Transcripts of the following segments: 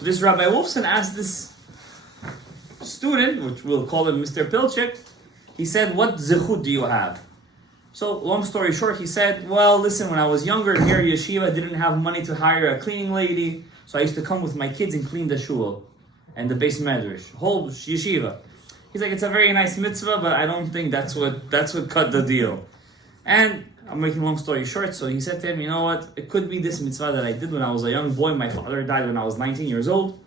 This Rabbi Wolfson asked this student, which we'll call him Mr. Pilchik, he said, what zichut do you have? So, long story short, he said, well, listen, when I was younger here, yeshiva didn't have money to hire a cleaning lady, so I used to come with my kids and clean the shul and the base medrash, whole yeshiva. He's like, it's a very nice mitzvah, but I don't think that's what cut the deal. And I'm making a long story short, so he said to him, you know what, it could be this mitzvah that I did when I was a young boy. My father died when I was 19 years old.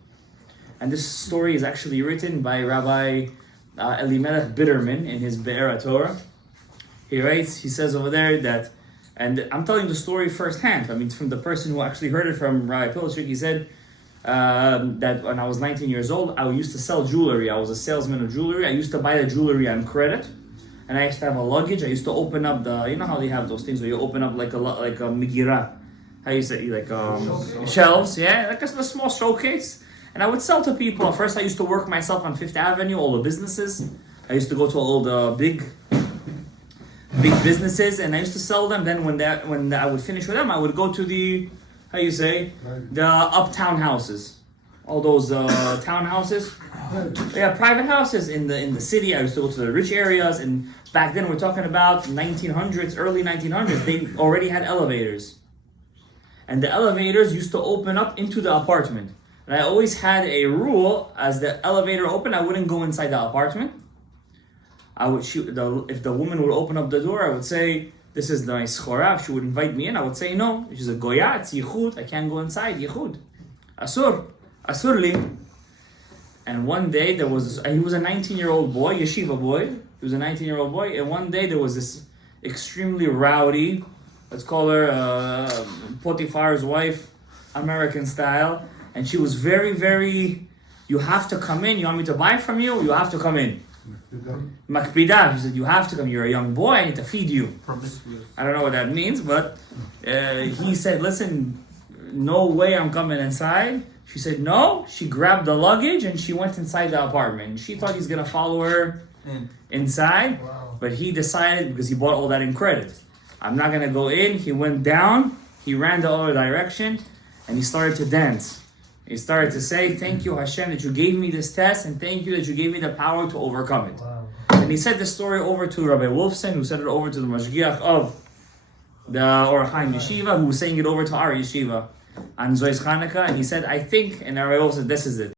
And this story is actually written by Rabbi Elimelech Bitterman in his Be'er Torah. He writes, he says over there that, and I'm telling the story firsthand, I mean from the person who actually heard it from Rabbi Pilchik. He said that when I was 19 years old, I used to sell jewelry. I was a salesman of jewelry. I used to buy the jewelry on credit. And I used to have a luggage. I used to open up the, you know how they have those things where you open up like a megirah, how you say, like shelves, yeah, like a small showcase. And I would sell to people. First, I used to work myself on Fifth Avenue, all the businesses. I used to go to all the big businesses, and I used to sell them. Then when I would finish with them, I would go to the, how you say, the uptown houses, all those townhouses. Yeah, private houses in the city. I used to go to the rich areas, and back then we're talking about 1900s, early 1900s. They already had elevators, and the elevators used to open up into the apartment. And I always had a rule: as the elevator opened, I wouldn't go inside the apartment. I would if the woman would open up the door, I would say, "This is the schora." If she would invite me in, I would say, "No, she's a goya. It's yichud. I can't go inside. Yichud, asur li." And one day he was a 19-year-old boy, yeshiva boy. He was a 19-year-old boy, and one day there was this extremely rowdy, let's call her Potiphar's wife, American style, and she was very, very, you have to come in. You want me to buy from you? You have to come in. Makpida. She said, you have to come. You're a young boy. I need to feed you. Promiscuous. I don't know what that means, but he said, listen, no way I'm coming inside. She said no. She grabbed the luggage and she went inside the apartment. She thought he's gonna follow her inside, but he decided, because he bought all that in credit, I'm not gonna go in. He went down, he ran the other direction, and he started to dance. He started to say, thank you Hashem that you gave me this test, and thank you that you gave me the power to overcome it. And he said the story over to Rabbi Wolfson, who said it over to the Mashgiach of the Or Chaim Yeshiva, who was saying it over to our yeshiva on Zois Chanukah, and he said, I think, and Rabbi Wolfson said, this is it.